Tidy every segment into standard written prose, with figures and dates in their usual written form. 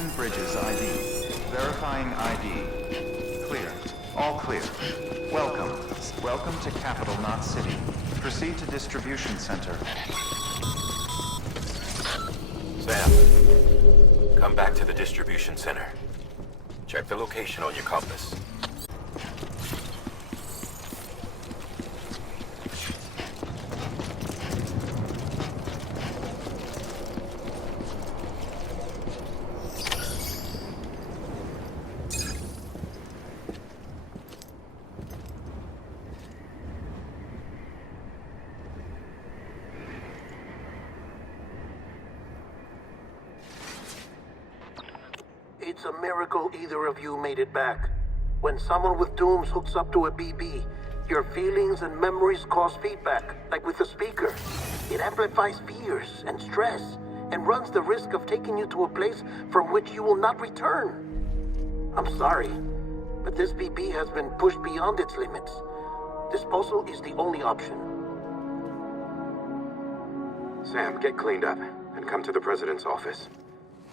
Scanning Bridges ID. Verifying ID. Clear. All clear. Welcome. Welcome to Capital Knot City. Proceed to Distribution Center. Sam, come back to the distribution center. Check the location on your compass. It's a miracle either of you made it back. When someone with dooms hooks up to a BB, your feelings and memories cause feedback, like with the speaker. It amplifies fears and stress, and runs the risk of taking you to a place from which you will not return. I'm sorry, but this BB has been pushed beyond its limits. Disposal is the only option. Sam, get cleaned up and come to the President's office.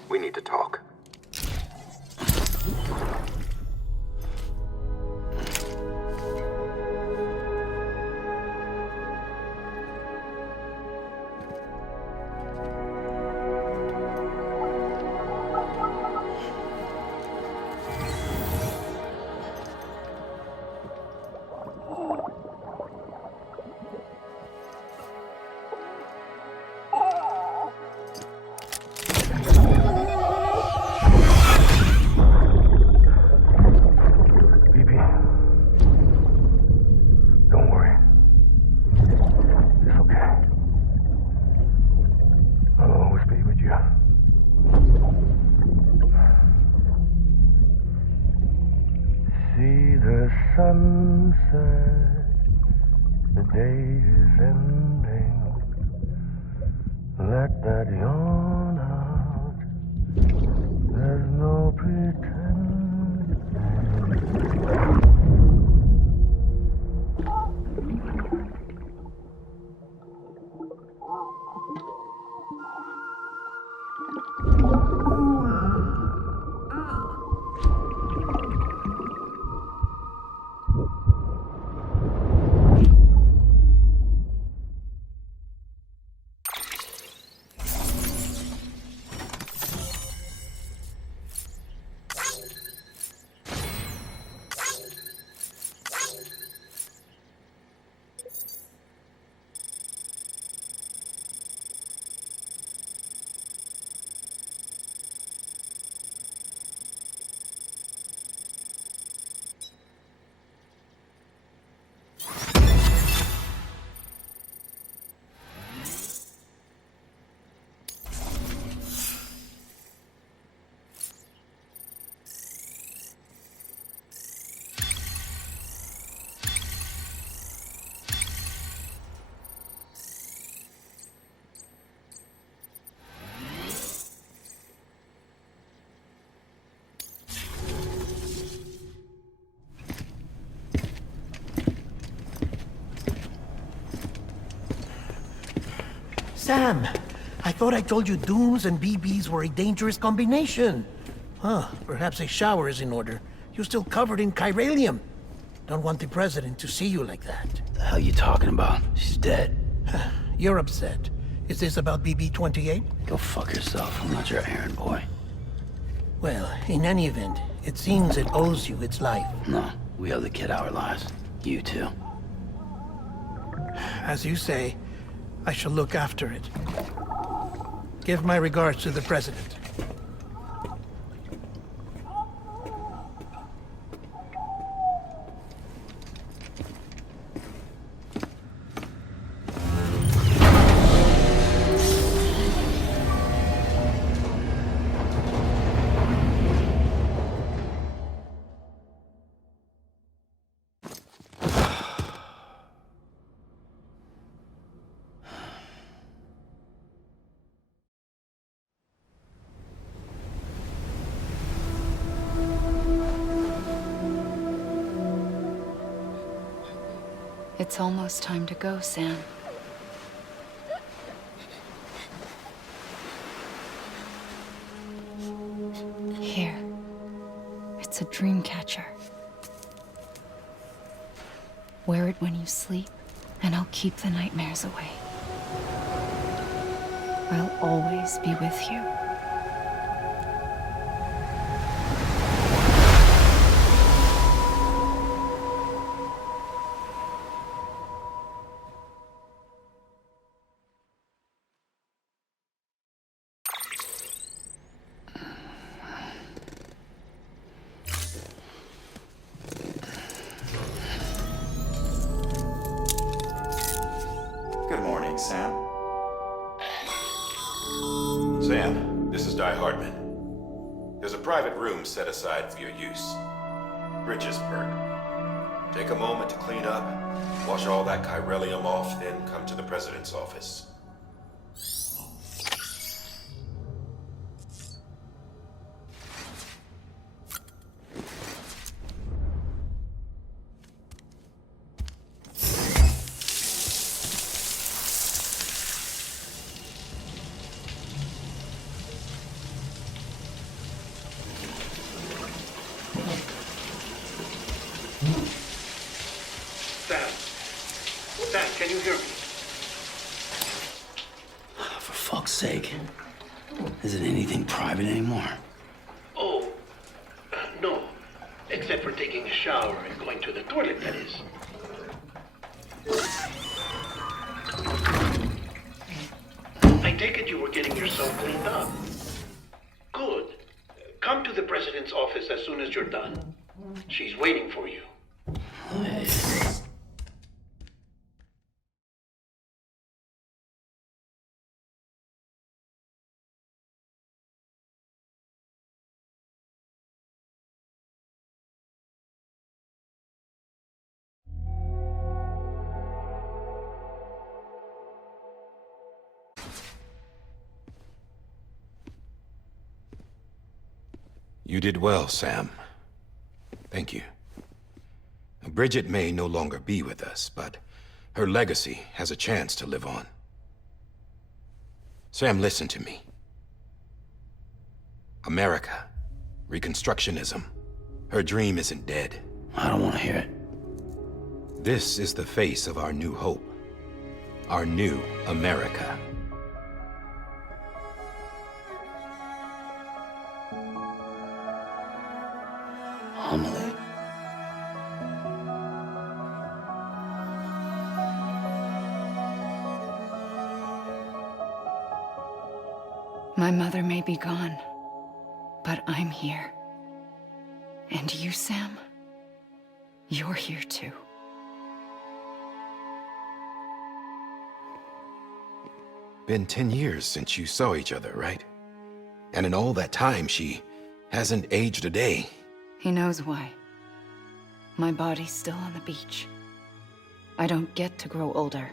We need to talk. Sunset, the day is ending. Let that yawn out. There's no pretending. Sam, I thought I told you dooms and BBs were a dangerous combination. Huh, perhaps a shower is in order. You're still covered in chiralium. Don't want the President to see you like that. The hell you talking about? She's dead. You're upset. Is this about BB-28? Go fuck yourself. I'm not your errand boy. Well, in any event, it seems it owes you its life. No, we owe the kid our lives. You too. As you say, I shall look after it. Give my regards to the President. It's almost time to go, Sam. dream catcher. Wear it when you sleep, and I'll keep the nightmares away. I'll always be with you. Good morning, Sam. Sam, this is Die-Hardman. There's a private room set aside for your use. Bridget's perk. Take a moment to clean up, wash all that chiralium off, then come to the President's office. Sam, can you hear me? For fuck's sake. Isn't anything private anymore? Oh, no. Except for taking a shower and going to the toilet, that is. I take it you were getting yourself cleaned up. Good. Come to the President's office as soon as you're done. She's waiting for you. You did well, Sam. Thank you. Bridget may no longer be with us, but her legacy has a chance to live on. Sam, listen to me. America, Reconstructionism, her dream isn't dead. I don't want to hear it. This is the face of our new hope. Our new America. Amelie. My mother may be gone, but I'm here. And you, Sam? You're here too. Been 10 years since you saw each other, right? And in all that time, she hasn't aged a day. He knows why. My body's still on the beach. I don't get to grow older.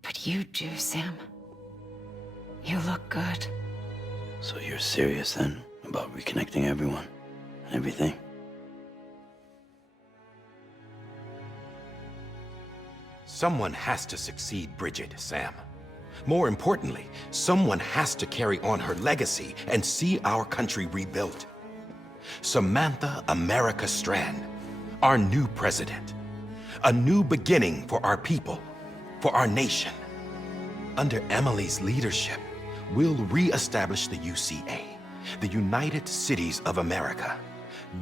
But you do, Sam. You look good. So you're serious then about reconnecting everyone and everything? Someone has to succeed Bridget, Sam. More importantly, someone has to carry on her legacy and see our country rebuilt. Samantha America Strand, our new president. A new beginning for our people, for our nation. Under Amelie's leadership, we'll re-establish the UCA, the United Cities of America.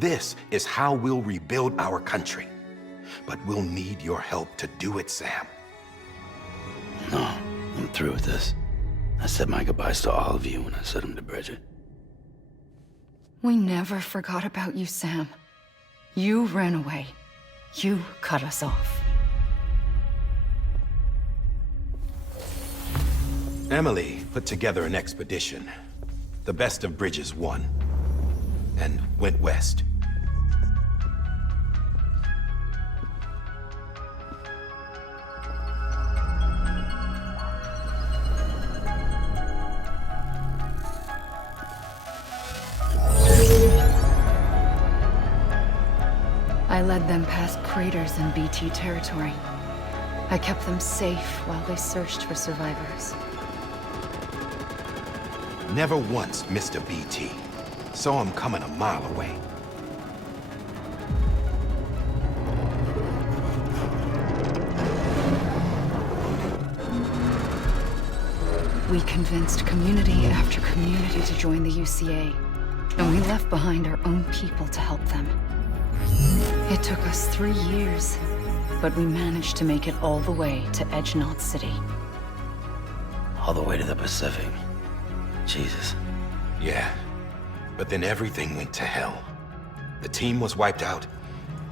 This is how we'll rebuild our country. But we'll need your help to do it, Sam. No, I'm through with this. I said my goodbyes to all of you when I said them to Bridget. We never forgot about you, Sam. You ran away. You cut us off. Amelie put together an expedition. The best of Bridges won, and went west. I led them past craters in BT territory. I kept them safe while they searched for survivors. Never once missed a BT. Saw him coming a mile away. We convinced community after community to join the UCA, and we left behind our own people to help them. It took us 3 years, but we managed to make it all the way to Edgenot City. All the way to the Pacific. Jesus. Yeah, but then everything went to hell. The team was wiped out,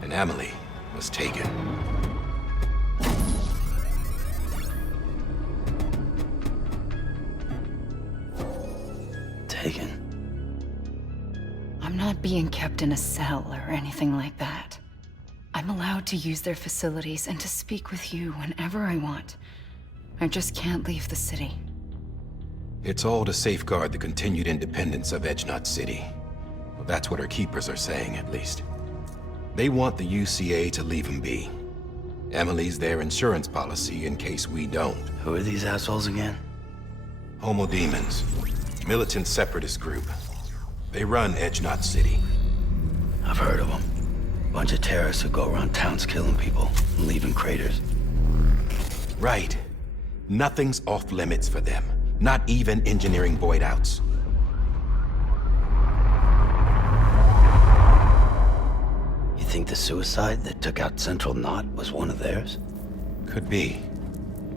and Amelie was taken. Taken? I'm not being kept in a cell or anything like that. I'm allowed to use their facilities and to speak with you whenever I want. I just can't leave the city. It's all to safeguard the continued independence of Edgenot City. Well, that's what our keepers are saying, at least. They want the UCA to leave him be. Amelie's their insurance policy in case we don't. Who are these assholes again? Homo Demons. Militant separatist group. They run Edgenot City. I've heard of them. Bunch of terrorists who go around towns killing people and leaving craters. Right. Nothing's off limits for them. Not even engineering void outs. You think the suicide that took out Central Knot was one of theirs? Could be.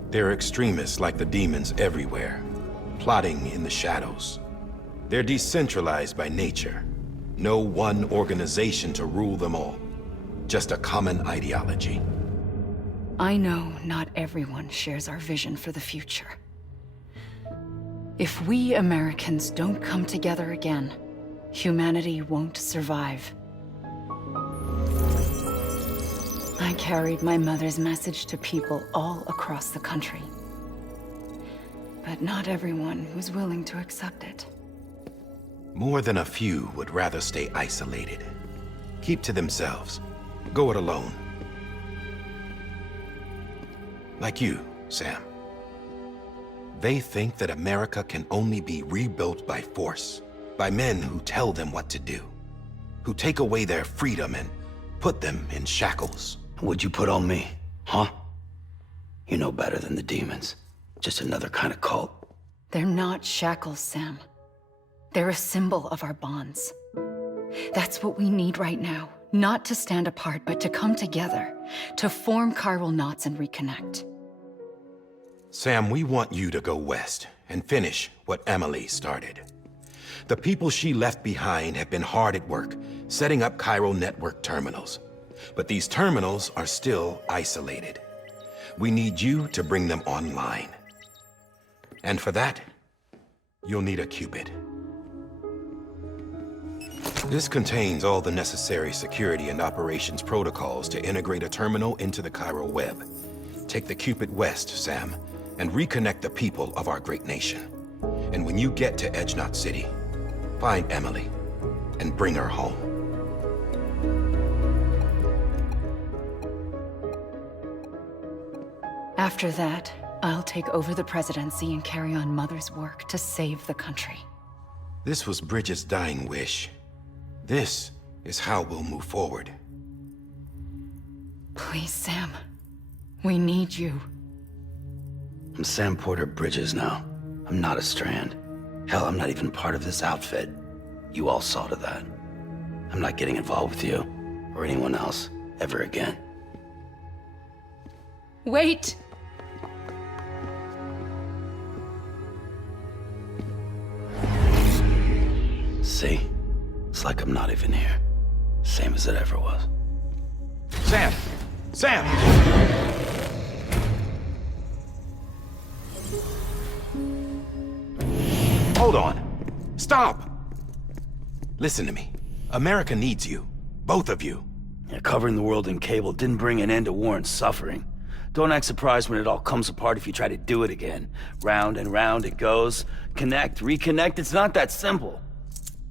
There are extremists like the demons everywhere, plotting in the shadows. They're decentralized by nature. No one organization to rule them all. Just a common ideology. I know not everyone shares our vision for the future. If we Americans don't come together again, humanity won't survive. I carried my mother's message to people all across the country. But not everyone was willing to accept it. More than a few would rather stay isolated. Keep to themselves. Go it alone. Like you, Sam. They think that America can only be rebuilt by force, by men who tell them what to do, who take away their freedom and put them in shackles. What'd you put on me, huh? You know better than the demons. Just another kind of cult. They're not shackles, Sam. They're a symbol of our bonds. That's what we need right now. Not to stand apart, but to come together, to form chiral knots and reconnect. Sam, we want you to go west and finish what Amelie started. The people she left behind have been hard at work, setting up Chrial Network terminals. But these terminals are still isolated. We need you to bring them online. And for that, you'll need a Cupid. This contains all the necessary security and operations protocols to integrate a terminal into the chiral web. Take the Cupid west, Sam, and reconnect the people of our great nation. And when you get to Edgenot City, find Amelie and bring her home. After that, I'll take over the presidency and carry on Mother's work to save the country. This was Bridget's dying wish. This is how we'll move forward. Please, Sam. We need you. I'm Sam Porter Bridges now. I'm not a Strand. Hell, I'm not even part of this outfit. You all saw to that. I'm not getting involved with you, or anyone else, ever again. Wait! See? It's like I'm not even here. Same as it ever was. Sam! Sam! Hold on. Stop! Listen to me. America needs you. Both of you. Yeah, covering the world in cable didn't bring an end to war and suffering. Don't act surprised when it all comes apart if you try to do it again. Round and round it goes. Connect, reconnect, it's not that simple.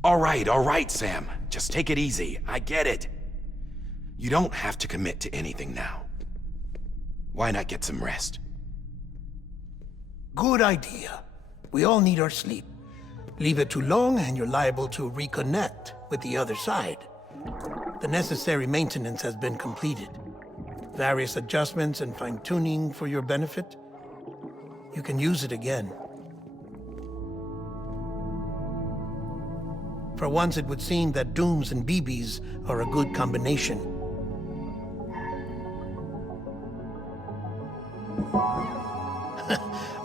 All right, Sam. Just take it easy. I get it. You don't have to commit to anything now. Why not get some rest? Good idea. We all need our sleep. Leave it too long and you're liable to reconnect with the other side. The necessary maintenance has been completed. Various adjustments and fine-tuning for your benefit. You can use it again. For once, it would seem that Dooms and BBs are a good combination.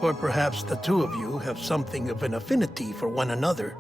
Or perhaps the two of you have something of an affinity for one another.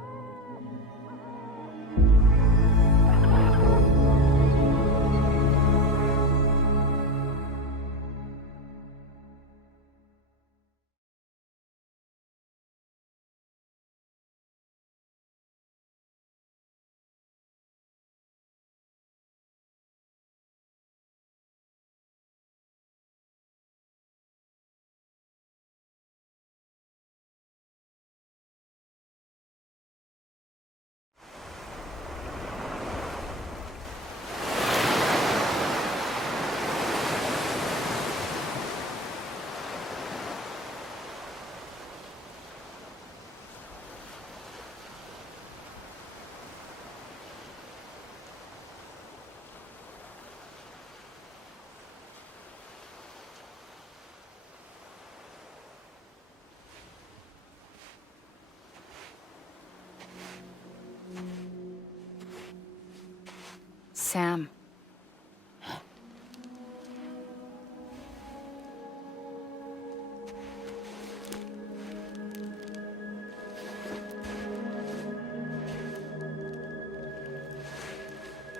Sam.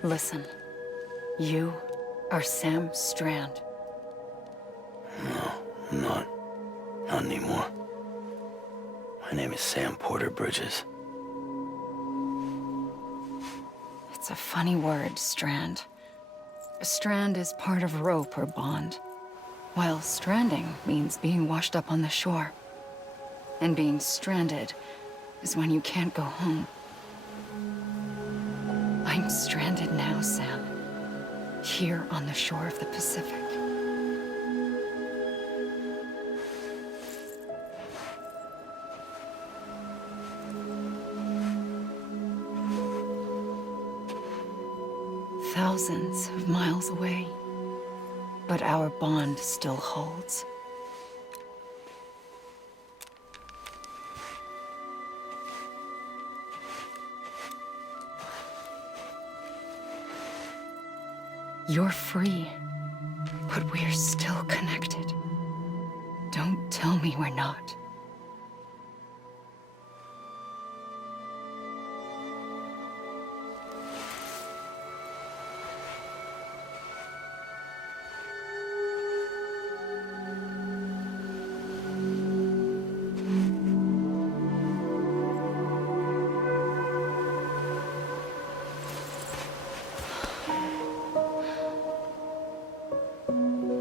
Listen. You are Sam Strand. No, I'm not. Not anymore. My name is Sam Porter Bridges. It's a funny word, strand. A strand is part of rope or bond, while stranding means being washed up on the shore. And being stranded is when you can't go home. I'm stranded now, Sam. Here on the shore of the Pacific. Thousands of miles away, but our bond still holds. You're free, but we're still connected. Don't tell me we're not.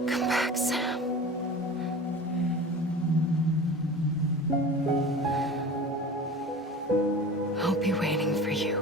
Come back, Sam. I'll be waiting for you.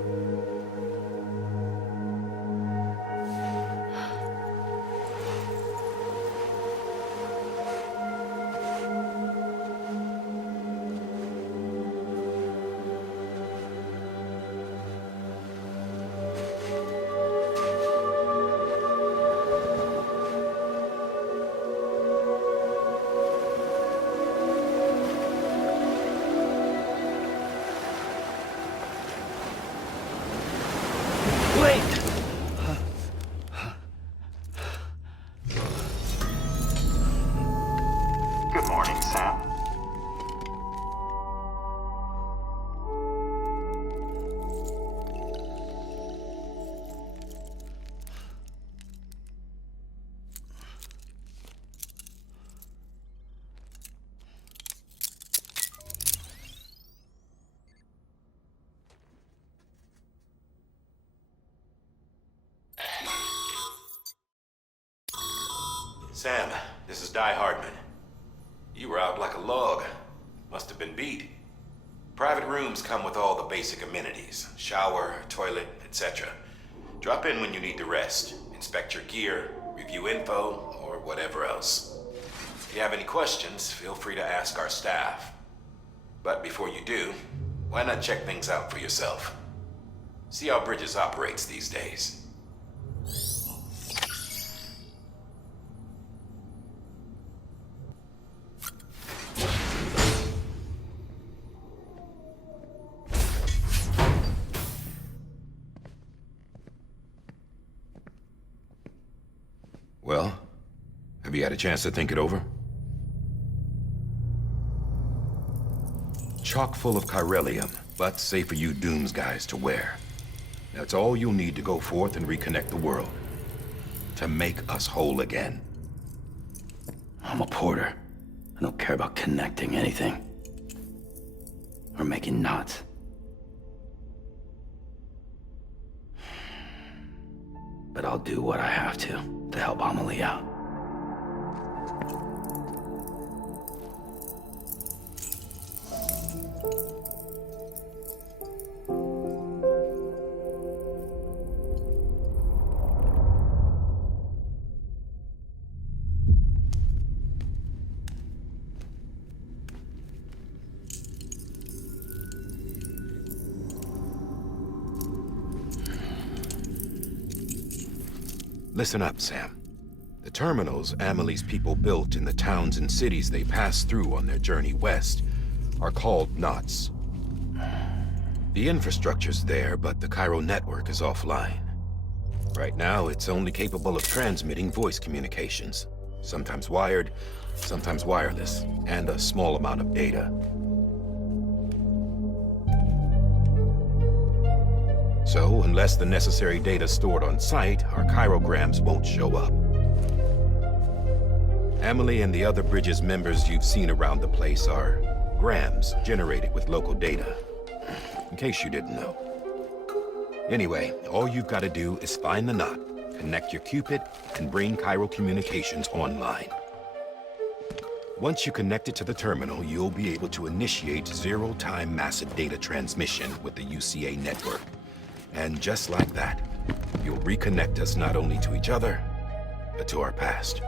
Good morning, Sam. Sam, this is Die-Hardman. You were out like a log. Must have been beat. Private rooms come with all the basic amenities. Shower, toilet, etc. Drop in when you need to rest. Inspect your gear, review info, or whatever else. If you have any questions, feel free to ask our staff. But before you do, Why not check things out for yourself? See how Bridges operates these days. Well, have you had a chance to think it over? Chock full of chiralium, but safe for you Dooms guys to wear. That's all you'll need to go forth and reconnect the world. To make us whole again. I'm a porter. I don't care about connecting anything. Or making knots. But I'll do what I have to help Amelie out. Listen up, Sam. The terminals Amelie's people built in the towns and cities they passed through on their journey west are called knots. The infrastructure's there, but the Chrial Network is offline. Right now, it's only capable of transmitting voice communications, sometimes wired, sometimes wireless, and a small amount of data. So, unless the necessary data stored on site, our chirograms won't show up. Amelie and the other Bridges members you've seen around the place are grams generated with local data. In case you didn't know. Anyway, all you've got to do is find the knot, connect your Cupid, and bring Chrial communications online. Once you connect it to the terminal, you'll be able to initiate zero-time massive data transmission with the UCA network. And just like that, you'll reconnect us not only to each other, but to our past.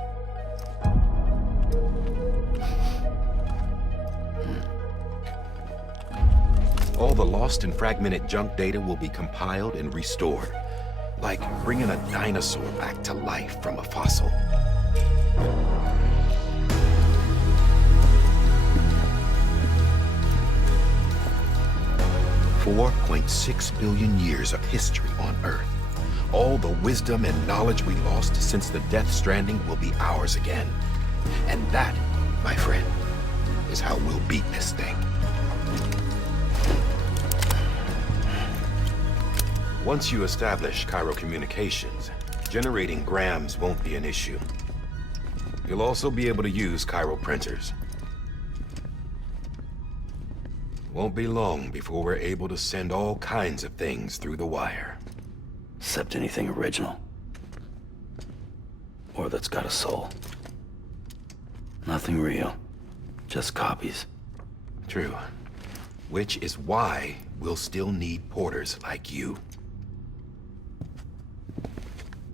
All the lost and fragmented junk data will be compiled and restored, like bringing a dinosaur back to life from a fossil. $4.6 billion years of history on Earth. All the wisdom and knowledge we lost since the Death Stranding will be ours again. And that, my friend, is how we'll beat this thing. Once you establish Chrial communications, generating grams won't be an issue. You'll also be able to use Chrial printers. Won't be long before we're able to send all kinds of things through the wire. Except anything original. Or that's got a soul. Nothing real. Just copies. True. Which is why we'll still need porters like you.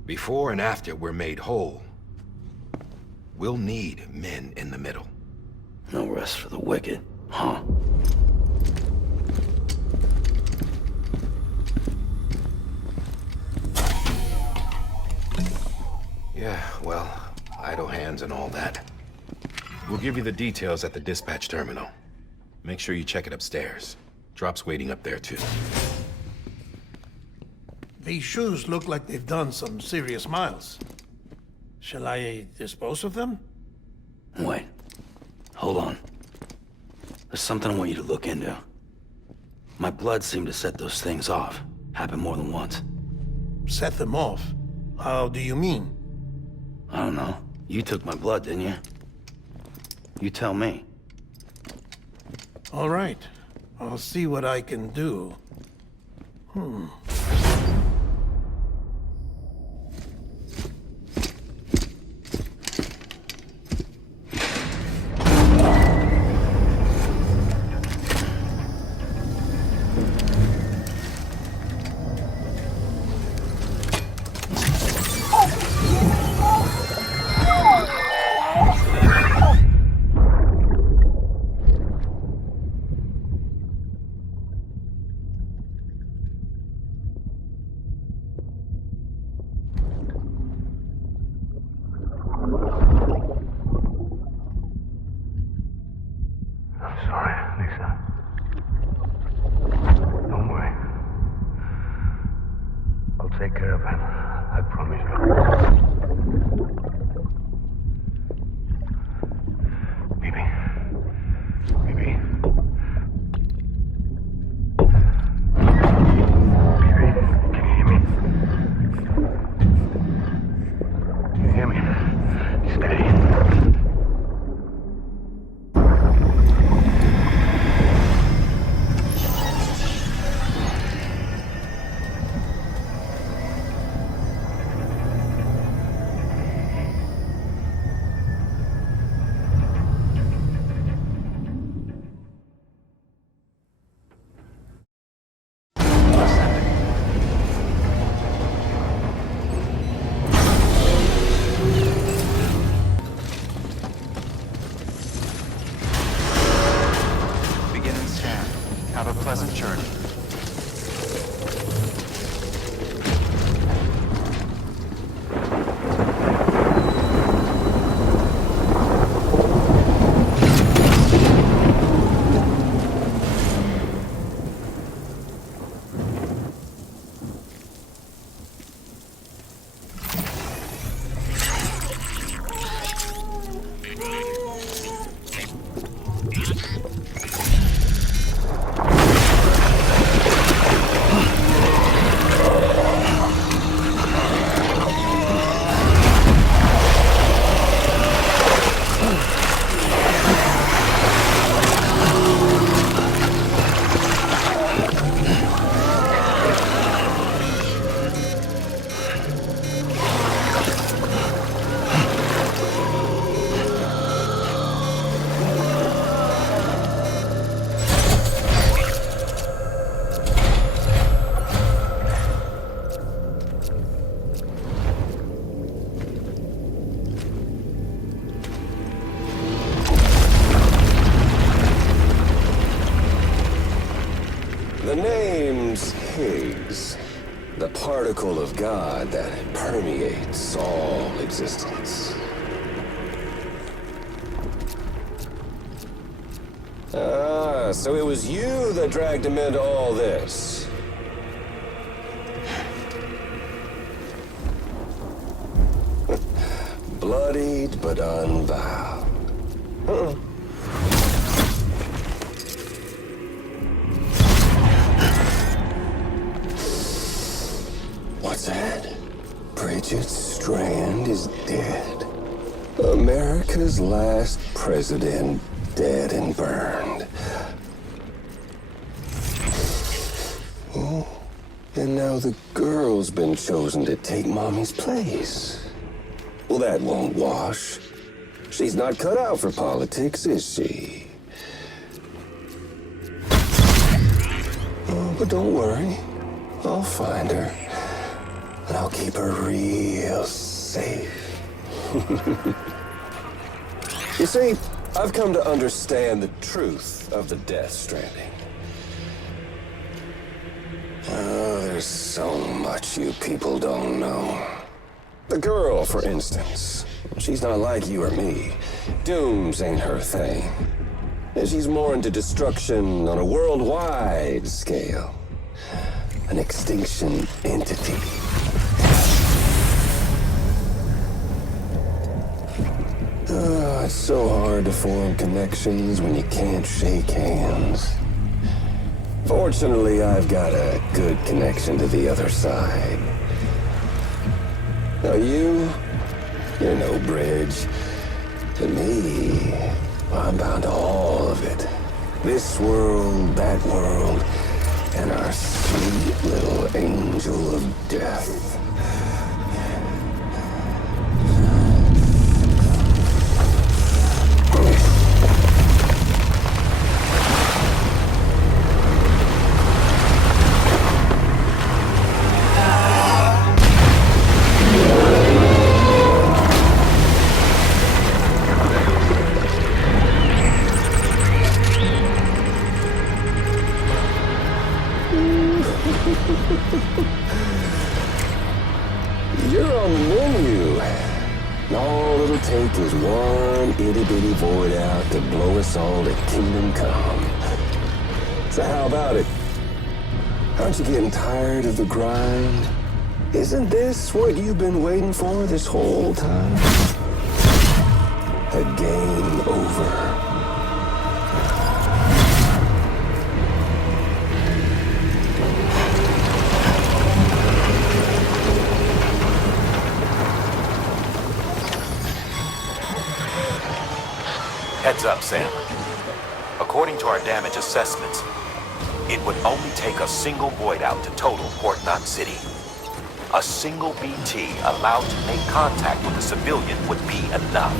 Before and after we're made whole, we'll need men in the middle. No rest for the wicked, huh? Yeah, well, idle hands and all that. We'll give you the details at the dispatch terminal. Make sure you check it upstairs. Drop's waiting up there, too. These shoes look like they've done some serious miles. Shall I dispose of them? Wait. Hold on. There's something I want you to look into. My blood seemed to set those things off. Happened more than once. Set them off? How do you mean? I don't know. You took my blood, didn't you? You tell me. All right. I'll see what I can do. particle of God that permeates all existence. Ah, so it was you that dragged him into all this. Bloodied but unbowed. What's that? Bridget Strand is dead. America's last president dead and burned. Oh, and now the girl's been chosen to take Mommy's place. Well, that won't wash. She's not cut out for politics, is she? Oh, but don't worry. I'll find her. And I'll keep her real safe. You see, I've come to understand the truth of the Death Stranding. Oh, there's so much you people don't know. The girl, for instance, she's not like you or me. Dooms ain't her thing. And she's more into destruction on a worldwide scale. An extinction entity. Oh, it's so hard to form connections when you can't shake hands. Fortunately, I've got a good connection to the other side. Now you're no bridge. To me, I'm bound to all of it. This world, that world, and our sweet little angel of death. You're on the menu. And all it'll take is one itty-bitty void out to blow us all to kingdom come. So how about it? Aren't you getting tired of the grind? Isn't this what you've been waiting for this whole time? A game over. Heads up, Sam. According to our damage assessments, it would only take a single void out to total Port Knot City. A single BT allowed to make contact with a civilian would be enough.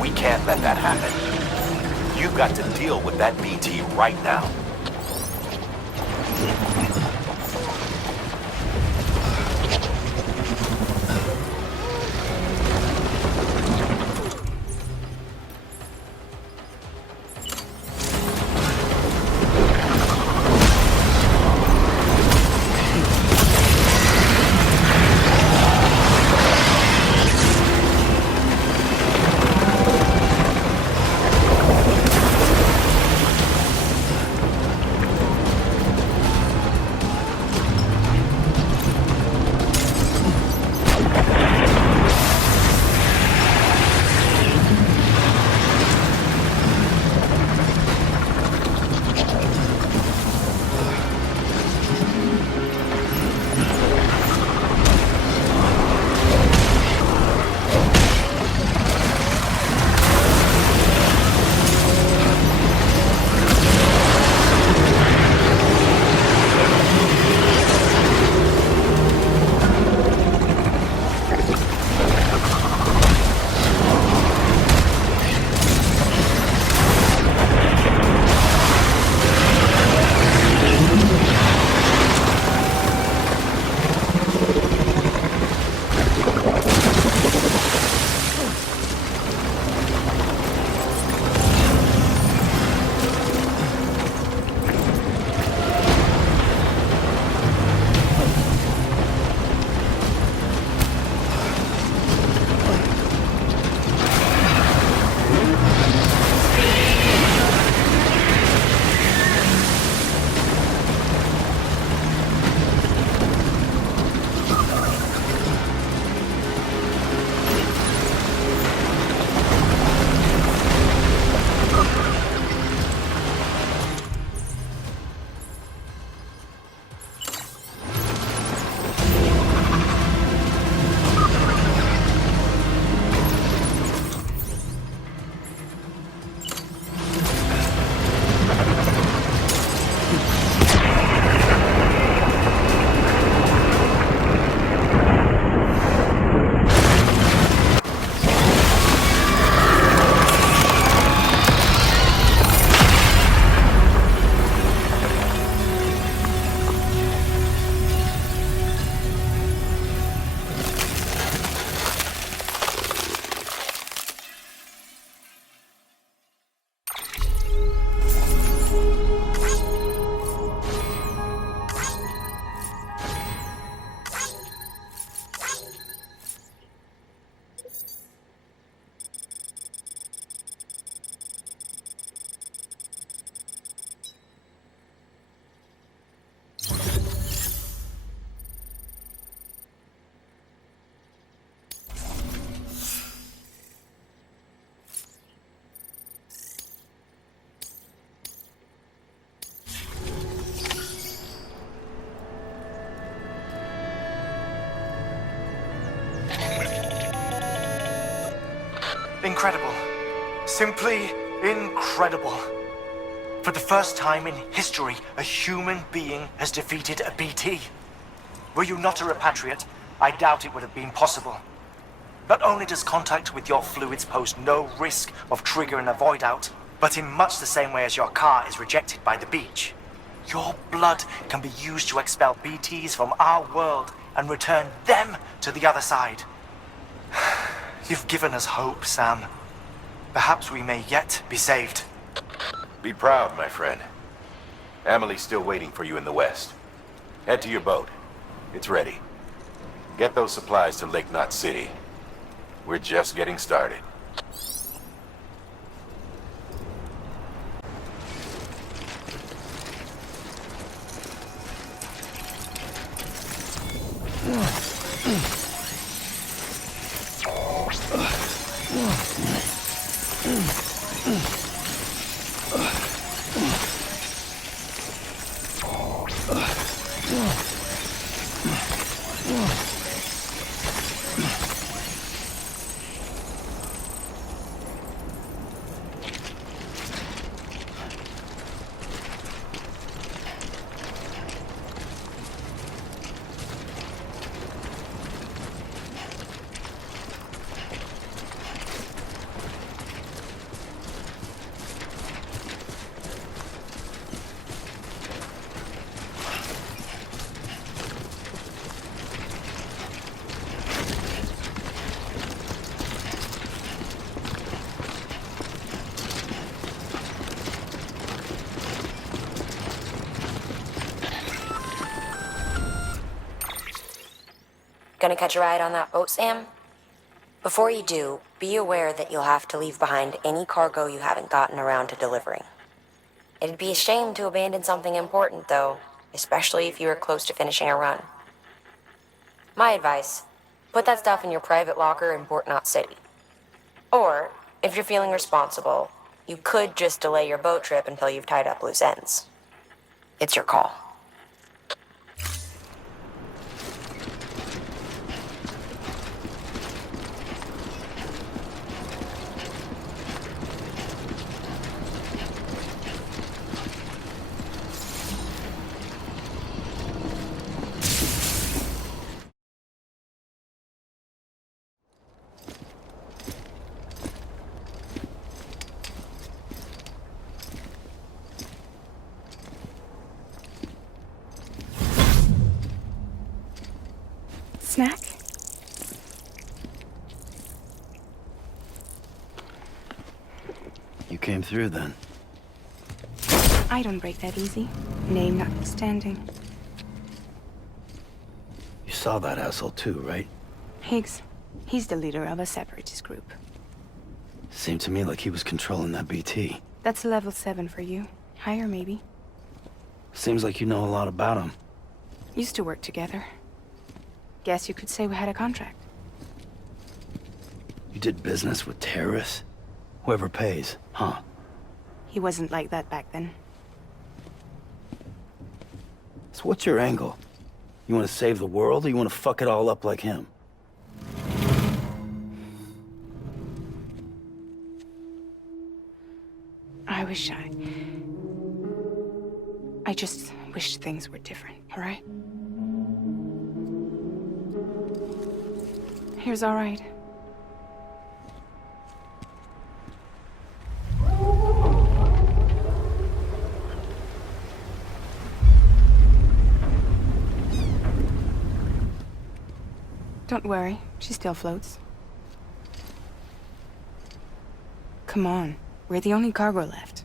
We can't let that happen. You've got to deal with that BT right now. Incredible. Simply incredible. For the first time in history, a human being has defeated a BT. Were you not a repatriate, I doubt it would have been possible. Not only does contact with your fluids pose no risk of triggering a void out, but in much the same way as your car is rejected by the beach. Your blood can be used to expel BTs from our world and return them to the other side. You've given us hope, Sam. Perhaps we may yet be saved. Be proud, my friend. Amelie's still waiting for you in the west. Head to your boat. It's ready. Get those supplies to Lake Knot City. We're just getting started. Gonna catch a ride on that boat, Sam? Before you do, be aware that you'll have to leave behind any cargo you haven't gotten around to delivering. It'd be a shame to abandon something important, though, especially if you were close to finishing a run. My advice, put that stuff in your private locker in Port Knot City. Or, if you're feeling responsible, you could just delay your boat trip until you've tied up loose ends. It's your call. Snack? You came through then. I don't break that easy. Name notwithstanding. You saw that asshole too, right? Higgs. He's the leader of a separatist group. Seemed to me like he was controlling that BT. That's level 7 for you. Higher, maybe. Seems like you know a lot about him. Used to work together. Guess you could say we had a contract. You did business with terrorists? Whoever pays, huh? He wasn't like that back then. So what's your angle? You want to save the world, or you want to fuck it all up like him? I just wished things were different, all right? Here's all right. Don't worry, she still floats. Come on, we're the only cargo left.